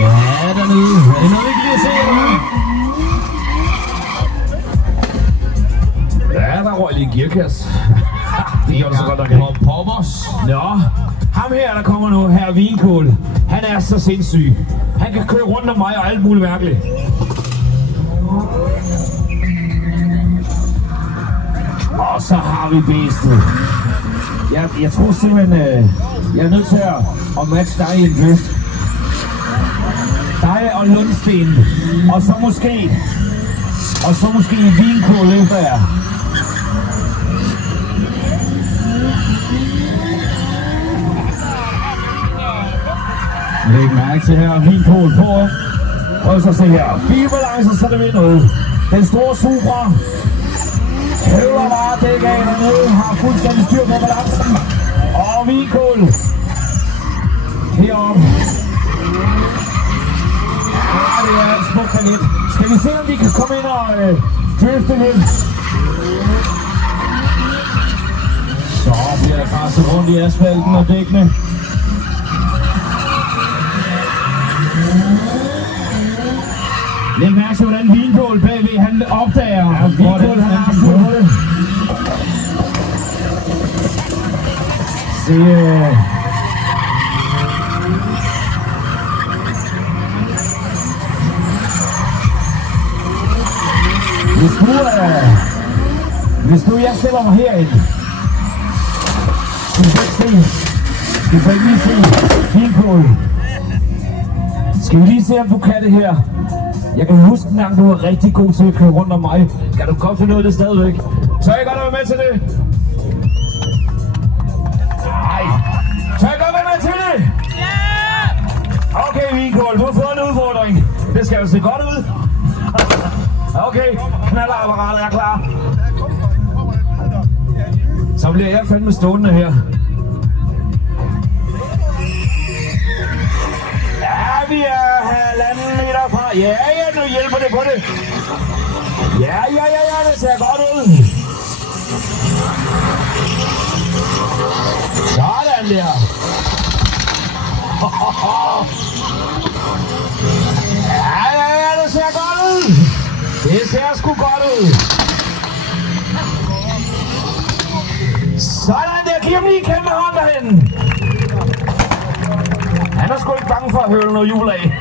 Ja, dernede. Er det noget, vi kan lige se derude? Ja, der røg lige en gearkasse. Det gjorde det så godt nok ikke. Poppers. Nå, ham her, der kommer nu, her Vinkål. Han er så sindssyg. Han kan køre rundt om mig og alt muligt mærkeligt. Og så har vi Beastet. Jeg tror simpelthen, jeg er nødt til at matche dig i en drift. Dig og Lundsten. Og så måske en Vinkål efter jer. Læg mærke til her, Vinkål på. Prøv så at se her. Bilbalance, så det ved noget. Den store Supra. Høver bare dæk af dernede. Har fuldstændig styr på balancen. Og Vinkål. Heroppe. Ja, det er en smuk planet. Skal vi se, om vi kan komme ind og drifte lidt? Så bliver der presset rundt i asfalten og dækkene. Læg mærke til, hvordan Vinkål bagved han opdager, og Vinkål han har styr på det. Se, hvis nu jeg stiller mig herind, skal vi ikke lige se Vinkål. Skal vi lige se, om du kan det her? Jeg kan huske en gang, du var rigtig god til at køre rundt om mig. Kan du godt finde noget af det stadigvæk? Tør jeg godt være med til det? Nej. Tør jeg godt være med til det? Ja! Okay, Vinkål, du har fået en udfordring. Det skal jo se godt ud. Okay, knalderapparatet er klar. Så bliver jeg fandme stående her. Ja, vi er 1,5 meter fra. Ja, nu hjælper det på det. Ja, det ser godt ud. Sådan der. Ja, det ser godt ud. Det ser sgu godt ud. Sådan der, giv ham lige en kæmpe hånd derhen. Han er sgu ikke bange for at høre noget jul af.